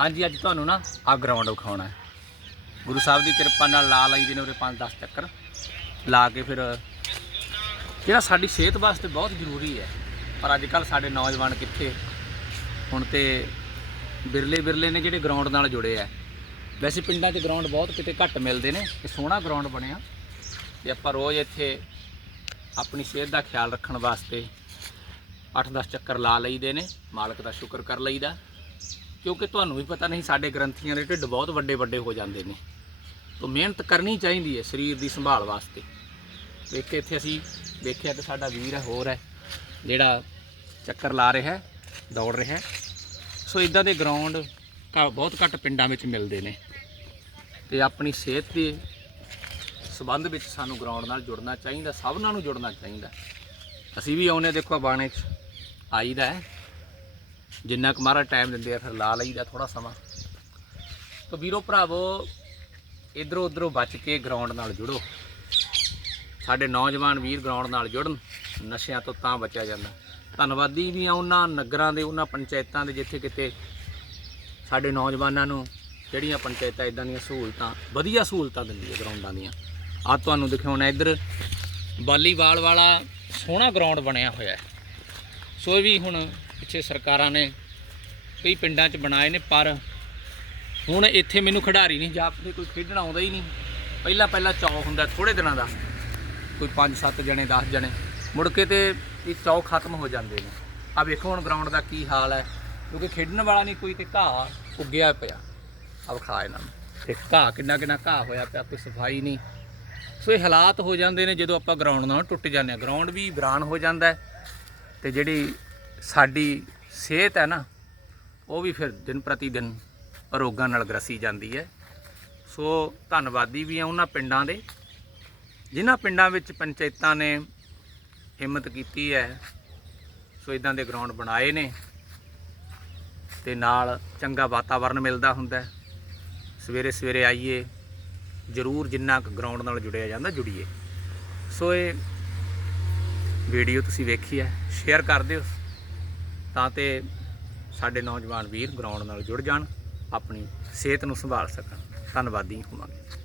ਹਾਂਜੀ, ਅੱਜ ਤੁਹਾਨੂੰ ਨਾ ਆ ਗਰਾਊਂਡ ਵਿਖਾਉਣਾ ਹੈ। ਗੁਰੂ ਸਾਹਿਬ ਦੀ ਕਿਰਪਾ ਨਾਲ ਲਾ ਲਈ ਦੇ ਨੇ ਉਹਦੇ 5-10 ਚੱਕਰ। ਲਾ ਕੇ ਫਿਰ ਜਿਹੜਾ ਸਾਡੀ ਸਿਹਤ ਵਾਸਤੇ ਬਹੁਤ ਜ਼ਰੂਰੀ ਹੈ। ਪਰ ਅੱਜ ਕੱਲ ਸਾਡੇ ਨੌਜਵਾਨ ਕਿੱਥੇ? ਹੁਣ ਤੇ ਬਿਰਲੇ ਬਿਰਲੇ ਨੇ ਜਿਹੜੇ ਗਰਾਊਂਡ ਨਾਲ ਜੁੜੇ ਆ। ਵੈਸੇ ਪਿੰਡਾਂ 'ਚ ਗਰਾਊਂਡ ਬਹੁਤ ਕਿਤੇ ਘੱਟ ਮਿਲਦੇ ਨੇ ਇਹ ਸੋਹਣਾ ਗਰਾਊਂਡ ਬਣਿਆ। ਤੇ ਆਪਾਂ ਰੋਜ਼ ਇੱਥੇ ਆਪਣੀ ਸਿਹਤ ਦਾ ਖਿਆਲ ਰੱਖਣ ਵਾਸਤੇ 8-10 ਚੱਕਰ ਲਾ ਲਈਦੇ ਨੇ। ਮਾਲਕ ਦਾ ਸ਼ੁਕਰ ਕਰ ਲਈਦਾ। ਕਿਉਂਕਿ ਤੁਹਾਨੂੰ ਵੀ ਪਤਾ ਨਹੀਂ, ਸਾਡੇ ਗ੍ਰੰਥੀਆਂ ਦੇ ਢਿੱਡ ਬਹੁਤ ਵੱਡੇ ਵੱਡੇ ਹੋ ਜਾਂਦੇ ਨੇ। ਤੋਂ ਮਿਹਨਤ ਕਰਨੀ ਚਾਹੀਦੀ ਹੈ ਸਰੀਰ ਦੀ ਸੰਭਾਲ ਵਾਸਤੇ। ਵੇਖੇ ਇੱਥੇ ਅਸੀਂ ਦੇਖਿਆ ਕਿ ਸਾਡਾ ਵੀਰ ਹੈ, ਹੋਰ ਹੈ, ਜਿਹੜਾ ਚੱਕਰ ਲਾ ਰਿਹਾ ਹੈ, ਦੌੜ ਰਿਹਾ ਹੈ। ਸੋ ਇਦਾਂ ਦੇ ਗਰਾਊਂਡ ਬਹੁਤ ਘੱਟ ਪਿੰਡਾਂ ਵਿੱਚ ਮਿਲਦੇ ਨੇ। ਤੇ ਆਪਣੀ ਸਿਹਤ ਦੇ ਸਬੰਧ ਵਿੱਚ ਸਾਨੂੰ ਗਰਾਊਂਡ ਨਾਲ ਜੁੜਨਾ ਚਾਹੀਦਾ ਸਭਨਾਂ ਨੂੰ ਜੁੜਨਾ ਚਾਹੀਦਾ। ਅਸੀਂ ਵੀ ਆਉਨੇ ਦੇਖੋ ਬਾਣੇ 'ਚ, ਆਈਦਾ ਹੈ। ਜਿੰਨਾ ਕੁ ਮਹਾਰਾਜ ਟਾਈਮ ਦਿੰਦੇ ਆ, ਫਿਰ ਲਾ ਲਈਦਾ ਥੋੜਾ ਸਮਾਂ। ਤਾਂ ਵੀਰੋ, ਭਰਾਵੋ, ਇਧਰੋਂ ਉਧਰੋਂ ਬਚ ਕੇ ਗਰਾਊਂਡ ਨਾਲ ਜੁੜੋ। ਸਾਡੇ ਨੌਜਵਾਨ ਵੀਰ ਗਰਾਊਂਡ ਨਾਲ ਜੁੜਨ, ਨਸ਼ਿਆਂ ਤੋਂ ਤਾਂ ਬਚਿਆ ਜਾਂਦਾ। ਧੰਨਵਾਦੀ ਵੀ ਆ ਉਹਨਾਂ ਨਗਰਾਂ ਦੇ, ਉਹਨਾਂ ਪੰਚਾਇਤਾਂ ਦੇ, ਜਿੱਥੇ ਕਿਤੇ ਸਾਡੇ ਨੌਜਵਾਨਾਂ ਨੂੰ ਜਿਹੜੀਆਂ ਪੰਚਾਇਤਾਂ ਇਦਾਂ ਦੀਆਂ ਸਹੂਲਤਾਂ, ਵਧੀਆ ਸਹੂਲਤਾਂ ਦਿੰਦੀਆਂ ਗਰਾਊਂਡਾਂ ਦੀਆਂ। ਆ ਤੁਹਾਨੂੰ ਦਿਖਾਉਣਾ ਇੱਧਰ ਵਾਲੀਬਾਲ ਵਾਲਾ ਸੋਹਣਾ ਗਰਾਊਂਡ ਬਣਿਆ ਹੋਇਆ ਹੈ। ਸੋ ਇਹ ਵੀ ਹੁਣ ਪਿੱਛੇ ਸਰਕਾਰਾਂ ਨੇ ਕਈ ਪਿੰਡਾਂ 'ਚ ਬਣਾਏ ਨੇ, ਪਰ ਹੁਣ ਇੱਥੇ ਮੈਨੂੰ ਖਿਡਾਰੀ ਨਹੀਂ ਜਾਪਦੇ ਕੋਈ ਖੇਡਣਾ ਆਉਂਦਾ ਹੀ ਨਹੀਂ। ਪਹਿਲਾਂ ਪਹਿਲਾਂ ਚੌਕ ਹੁੰਦਾ ਥੋੜੇ ਦਿਨਾਂ ਦਾ। ਕੋਈ 5-7 ਜਣੇ 10 ਜਣੇ। ਮੁੜ ਕੇ ਤੇ ਇਹ ਚੌ ਖਤਮ ਹੋ ਜਾਂਦੇ ਨੇ। ਆ ਵੇਖੋ ਹੁਣ ਗਰਾਊਂਡ ਦਾ ਕੀ ਹਾਲ ਹੈ। ਕਿਉਂਕਿ ਖੇਡਣ ਵਾਲਾ ਨਹੀਂ, ਕੋਈ ਤੇ ਘਾਹ ਉੱਗਿਆ ਪਿਆ। ਆ ਵਿਖਾ ਇਹਨਾਂ ਨੂੰ। ਤੇ ਘਾਹ ਕਿੰਨਾ ਕਿੰਨਾ ਘਾਹ ਹੋਇਆ ਪਿਆ, ਕੋਈ ਸਫ਼ਾਈ ਨਹੀਂ। ਸੋ ਇਹ ਹਾਲਾਤ ਹੋ ਜਾਂਦੇ ਨੇ, ਜਦੋਂ ਆਪਾਂ ਗਰਾਊਂਡ ਨਾਲ ਟੁੱਟ ਜਾਂਦੇ ਆ ਗਰਾਊਂਡ ਵੀ ਵੀਰਾਨ ਹੋ ਜਾਂਦਾ ਹੈ। ਤੇ ਜਿਹੜੀ ਸਾਡੀ ਸਿਹਤ ਹੈ ਨਾ, ਉਹ ਵੀ ਫਿਰ ਦਿਨ ਪ੍ਰਤੀ ਦਿਨ ਰੋਗਾਂ ਨਾਲ ਗ੍ਰਸੀ ਜਾਂਦੀ ਹੈ। ਸੋ ਧੰਨਵਾਦੀ ਵੀ ਆ ਉਹਨਾਂ ਪਿੰਡਾਂ ਦੇ, ਜਿਨ੍ਹਾਂ ਪਿੰਡਾਂ ਵਿੱਚ ਪੰਚਾਇਤਾਂ ਨੇ ਹਿੰਮਤ ਕੀਤੀ ਹੈ। ਸੋ ਇਦਾਂ ਦੇ ਗਰਾਊਂਡ ਬਣਾਏ ਨੇ ਤੇ ਨਾਲ ਚੰਗਾ ਵਾਤਾਵਰਨ ਮਿਲਦਾ ਹੁੰਦਾ ਸਵੇਰੇ ਸਵੇਰੇ ਆਈਏ, ਜ਼ਰੂਰ ਜਿੰਨਾ ਕੁ ਗਰਾਊਂਡ ਨਾਲ ਜੁੜਿਆ ਜਾਂਦਾ, ਜੁੜੀਏ। ਸੋ ਇਹ ਵੀਡੀਓ ਤੁਸੀਂ ਵੇਖੀ ਹੈ ਸ਼ੇਅਰ ਕਰ ਦਿਓ। ਤਾਂ ਤੇ ਸਾਡੇ ਨੌਜਵਾਨ ਵੀਰ ਗਰਾਊਂਡ ਨਾਲ ਜੁੜ ਜਾਣ, ਆਪਣੀ ਸਿਹਤ ਨੂੰ ਸੰਭਾਲ ਸਕਣ। ਧੰਨਵਾਦੀ ਹੋਵਾਂਗੇ।